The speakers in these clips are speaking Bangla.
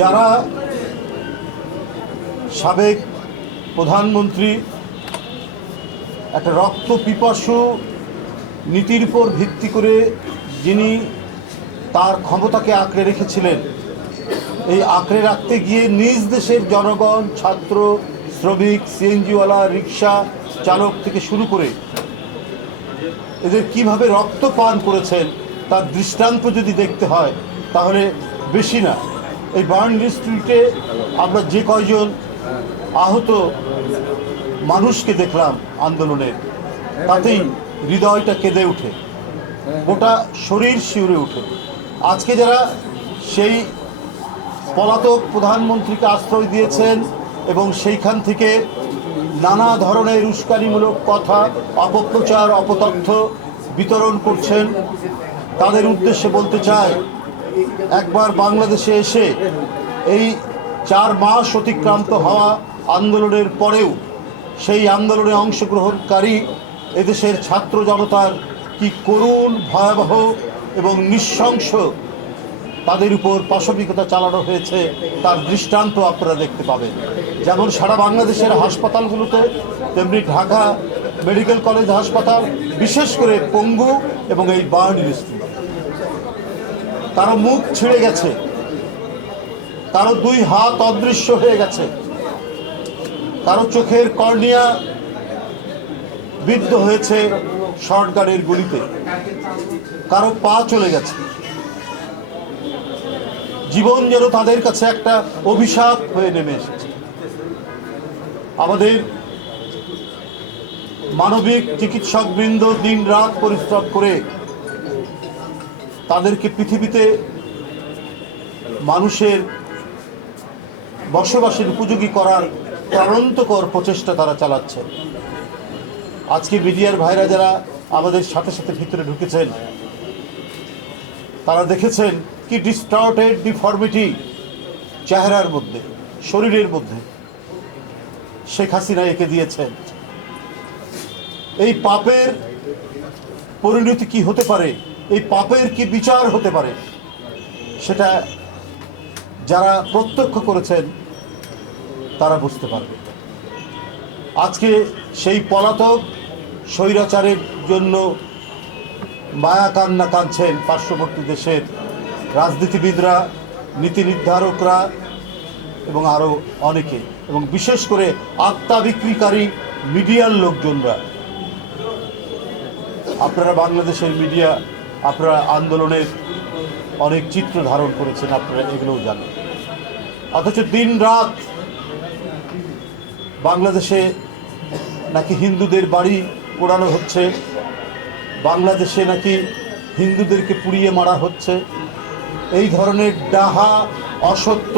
যারা সাবেক প্রধানমন্ত্রী একটা রক্ত পিপাসু নীতির উপর ভিত্তি করে যিনি তার ক্ষমতাকে আঁকড়ে রেখেছিলেন, এই আঁকড়ে রাখতে গিয়ে নিজ দেশের জনগণ, ছাত্র, শ্রমিক, সিএনজিওয়ালা, রিক্সা চালক থেকে শুরু করে এদের কীভাবে রক্ত পান করেছেন তার দৃষ্টান্ত যদি দেখতে হয়, তাহলে বেশি না। এই বার্ন স্ট্রিটে আমরা যে কয়জন আহত মানুষকে দেখলাম আন্দোলনের তাতেই হৃদয়টা কেঁদে ওঠে। গোটা শরীর শিউরে ওঠে। আজকে যারা সেই পলাতক প্রধানমন্ত্রীকে আশ্রয় দিয়েছেন এবং সেইখান থেকে নানা ধরনের উস্কানিমূলক কথা, অপপ্রচার, অপতথ্য বিতরণ করছেন, তাদের উদ্দেশ্যে বলতে চাই একবার বাংলাদেশে এসে এই চার মাস অতিক্রান্ত হওয়া আন্দোলনের পরেও সেই আন্দোলনে অংশগ্রহণকারী এদেশের ছাত্র জনতার কি করুণ ভয়াবহ এবং নৃশংস তাদের উপর পাশবিকতা চালানো হয়েছে তার দৃষ্টান্ত আপনারা দেখতে পাবেন। যেমন সারা বাংলাদেশের হাসপাতালগুলোতে, তেমনি ঢাকা মেডিকেল কলেজ হাসপাতাল, বিশেষ করে পঙ্গু এবং এই বার্ন ইনস্টিটিউট কারও মুখ ছিঁড়ে গেছে। কারও দুই হাত অদৃশ্য হয়ে গেছে। কারও চোখের কর্নিয়া বিদ্ধ হয়েছে শর্টগানের গুলিতে। কারও পা চলে গেছে। জীবন যেন তাদের কাছে একটা অভিশাপ হয়ে নেমে এসেছে। আমাদের মানবিক চিকিৎসকবৃন্দ দিন রাত পরিশ্রম করে তাদেরকে পৃথিবীতে মানুষের বসবাসের উপযোগী করার প্রাণন্তকর প্রচেষ্টা তারা চালাচ্ছে। আজকে মিডিয়ার ভাইরা যারা আমাদের সাথে সাথে ভিতরে ঢুকেছেন, তারা দেখেছেন কি ডিস্টার্টেড ডিফর্মিটি চেহারার মধ্যে, শরীরের মধ্যে শেখ হাসিনা এঁকে দিয়েছেন। এই পাপের পরিণতি কি হতে পারে? এই পাপের কি বিচার হতে পারে? সেটা যারা প্রত্যক্ষ করেছেন, তারা বুঝতে পারবে। আজকে সেই পলাতক স্বৈরাচারের জন্য মায়া কান্না কাঁদছেন পার্শ্ববর্তী দেশের রাজনীতিবিদরা, নীতি নির্ধারকরা এবং আরও অনেকে এবং বিশেষ করে আত্মা বিক্রিকারী মিডিয়ার লোকজনরা। আপনারা বাংলাদেশের মিডিয়া আপনারা আন্দোলনের অনেক চিত্র ধারণ করেছেন, আপনারা এগুলোও জানেন। অথচ দিন রাত বাংলাদেশে নাকি হিন্দুদের বাড়ি পোড়ানো হচ্ছে, বাংলাদেশে নাকি হিন্দুদেরকে পুড়িয়ে মারা হচ্ছে, এই ধরনের ডাহা, অসত্য,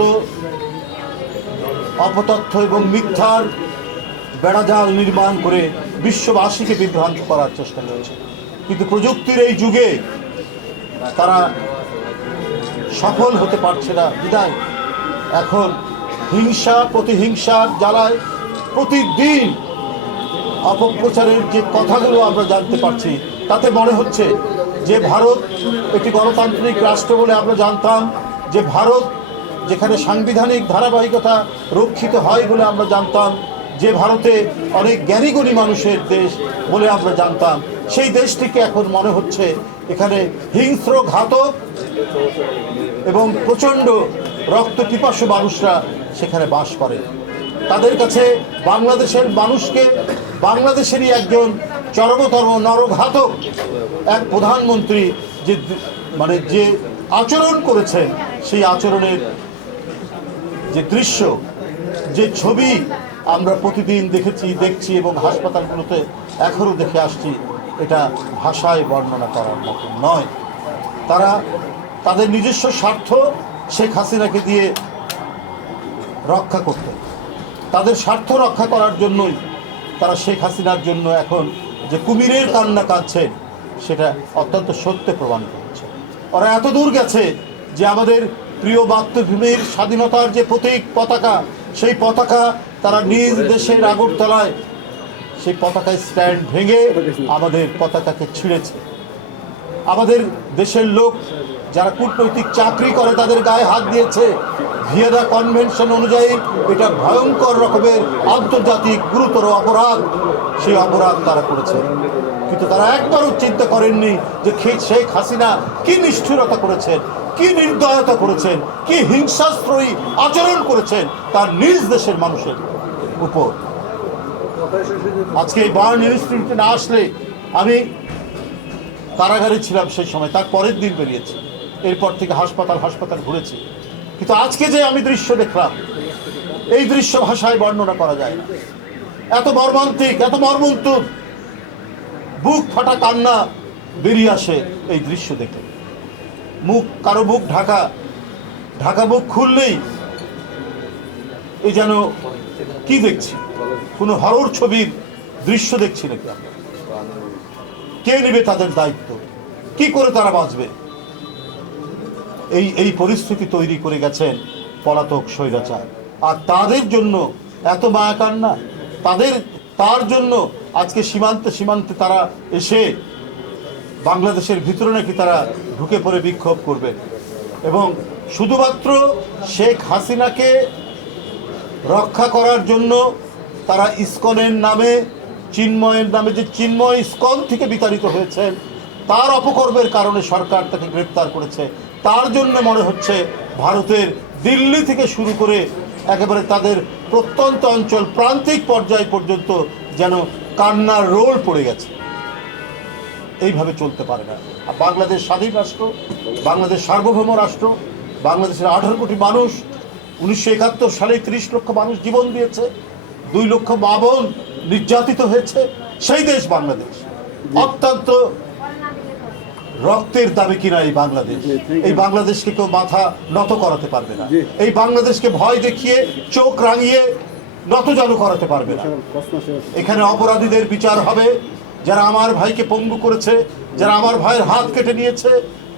অপতথ্য এবং মিথ্যার বেড়াজাল নির্মাণ করে বিশ্ববাসীকে বিভ্রান্ত করার চেষ্টা করছে কিন্তু প্রযুক্তির এই যুগে তারা সফল হতে পারছে না। বিদায় এখন হিংসা, প্রতিহিংসার জ্বালায় প্রতিদিন অপপ্রচারের যে কথাগুলো আমরা জানতে পারছি, তাতে মনে হচ্ছে যে ভারত একটি গণতান্ত্রিক রাষ্ট্র বলে আমরা জানতাম, যে ভারত যেখানে সাংবিধানিক ধারাবাহিকতা রক্ষিত হয় বলে আমরা জানতাম, যে ভারতে অনেক জ্ঞানীগুণী মানুষের দেশ বলে আমরা জানতাম। সেই দেশটিকে এখন মনে হচ্ছে এখানে হিংস্র ঘাতক এবং প্রচণ্ড রক্ত পিপাসু মানুষরা সেখানে বাস করে। তাদের কাছে বাংলাদেশের মানুষকে, বাংলাদেশেরই একজন চরমতম নরঘাতক, এক প্রধানমন্ত্রী যে মানে যে আচরণ করেছেন, সেই আচরণের যে দৃশ্য, যে ছবি আমরা প্রতিদিন দেখেছি, দেখছি এবং হাসপাতালগুলোতে এখনও দেখে আসছি এটা ভাষায় বর্ণনা করার মতো নয়। তারা তাদের নিজস্ব স্বার্থ শেখ হাসিনাকে দিয়ে রক্ষা করতেন তাদের স্বার্থ রক্ষা করার জন্যই তারা শেখ হাসিনার জন্য এখন যে কুমিরের কান্না কাঁদছেন সেটা অত্যন্ত সত্যে প্রমাণ করছে। ওরা এত দূর গেছে যে আমাদের প্রিয় মাতৃভূমির স্বাধীনতার যে প্রতীক পতাকা, সেই পতাকা তারা নিজ দেশের আগরতলায় সেই পতাকায় স্ট্যান্ড ভেঙে আমাদের পতাকাকে ছিঁড়েছে। আমাদের দেশের লোক যারা কূটনৈতিক চাকরি করে, তাদের গায়ে হাত দিয়েছে। ভিয়েনা কনভেনশন অনুযায়ী এটা ভয়ঙ্কর রকমের আন্তর্জাতিক গুরুতর অপরাধ। সেই অপরাধ তারা করেছে। কিন্তু তারা একবারও চিন্তা করেননি যে শেখ হাসিনা কি নিষ্ঠুরতা করেছেন, কি নির্দয়তা করেছেন, কি হিংসাস্ত্রয়ী আচরণ করেছেন, তার নিজ দেশের মানুষের উপর। আজকে এই বার্ন ইনস্টিটিউটে না আসলে আমি কারাগারে ছিলাম সেই সময়, তার পরের দিন বেরিয়েছি। এরপর থেকে হাসপাতাল হাসপাতাল ঘুরেছি। কিন্তু আজকে যে আমি দৃশ্য দেখলাম, এই দৃশ্য ভাষায় বর্ণনা করা যায়। এত মর্মান্তিক, এত মর্মন্তুক, বুক ফাটা কান্না বেরিয়ে আসে এই দৃশ্য দেখে। মুখ, কারও মুখ ঢাকা ঢাকা মুখ খুললেই এই যেন কি দেখছি? কোনো হরর ছবির দৃশ্য দেখছি নাকি কে নেবে তাদের দায়িত্ব? কি করে তারা বাঁচবে? এই এই পরিস্থিতি তৈরি করে গেছেন পলাতক স্বৈরাচার। আর তাদের জন্য এত মায়া কান্না? তাদের, তার জন্য আজকে সীমান্তে সীমান্তে তারা এসে বাংলাদেশের ভিতরে নাকি তারা ঢুকে পড়ে বিক্ষোভ করবে। এবং শুধুমাত্র শেখ হাসিনাকে রক্ষা করার জন্য তারা ইসকনের নামে, চিন্ময়ের নামে যে চিন্ময় ইসকন থেকে বিতাড়িত হয়েছেন তার অপকর্মের কারণে সরকার তাকে গ্রেপ্তার করেছে। তার জন্য মনে হচ্ছে ভারতের দিল্লি থেকে শুরু করে একেবারে তাদের প্রত্যন্ত অঞ্চল প্রান্তিক পর্যায় পর্যন্ত যেন কান্নার রোল পড়ে গেছে। এইভাবে চলতে পারে না। আর বাংলাদেশ স্বাধীন রাষ্ট্র, বাংলাদেশ সার্বভৌম রাষ্ট্র, বাংলাদেশের আঠারো কোটি মানুষ উনিশশো একাত্তর সালে ত্রিশ লক্ষ মানুষ জীবন দিয়েছে দুই লক্ষ মা বোন নির্যাতিত হয়েছে সেই দেশ বাংলাদেশ। অত্যন্ত রক্তের দাবি কিনা এই বাংলাদেশ? এই বাংলাদেশকে কেউ মাথা নত করাতে পারবে না। এই বাংলাদেশকে ভয় দেখিয়ে চোখ রাঙিয়ে নত জানু করাতে পারবে না। এখানে অপরাধীদের বিচার হবে। যারা আমার ভাইকে পঙ্গু করেছে যারা আমার ভাইয়ের হাত কেটে নিয়েছে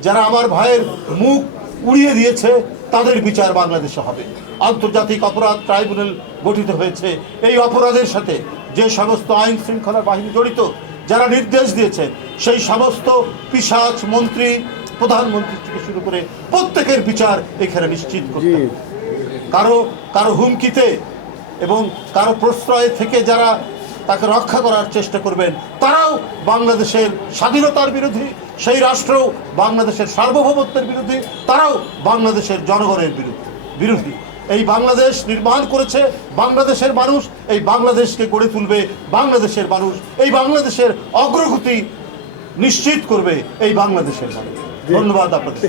যারা আমার ভাইয়ের মুখ উড়িয়ে দিয়েছে তাদের বিচার বাংলাদেশে হবে। আন্তর্জাতিক অপরাধ ট্রাইব্যুনাল গঠিত হয়েছে। এই অপরাধের সাথে যে সমস্ত আইন শৃঙ্খলা বাহিনী জড়িত যারা নির্দেশ দিয়েছেন সেই সমস্ত পিসাচ মন্ত্রী প্রধানমন্ত্রী থেকে শুরু করে প্রত্যেকের বিচার এখানে নিশ্চিত করতে কারও কারও হুমকিতে এবং কারও প্রশ্রয় থেকে যারা তাকে রক্ষা করার চেষ্টা করবেন। তারাও বাংলাদেশের স্বাধীনতার বিরোধী, সেই রাষ্ট্র বাংলাদেশের সার্বভৌমত্বের বিরোধী, তারাও বাংলাদেশের জনগণের বিরুদ্ধে বিরোধী। এই বাংলাদেশ নির্মাণ করেছে বাংলাদেশের মানুষ, এই বাংলাদেশকে গড়ে তুলবে বাংলাদেশের মানুষ, এই বাংলাদেশের অগ্রগতি নিশ্চিত করবে এই বাংলাদেশের মানুষ। ধন্যবাদ আপনাদের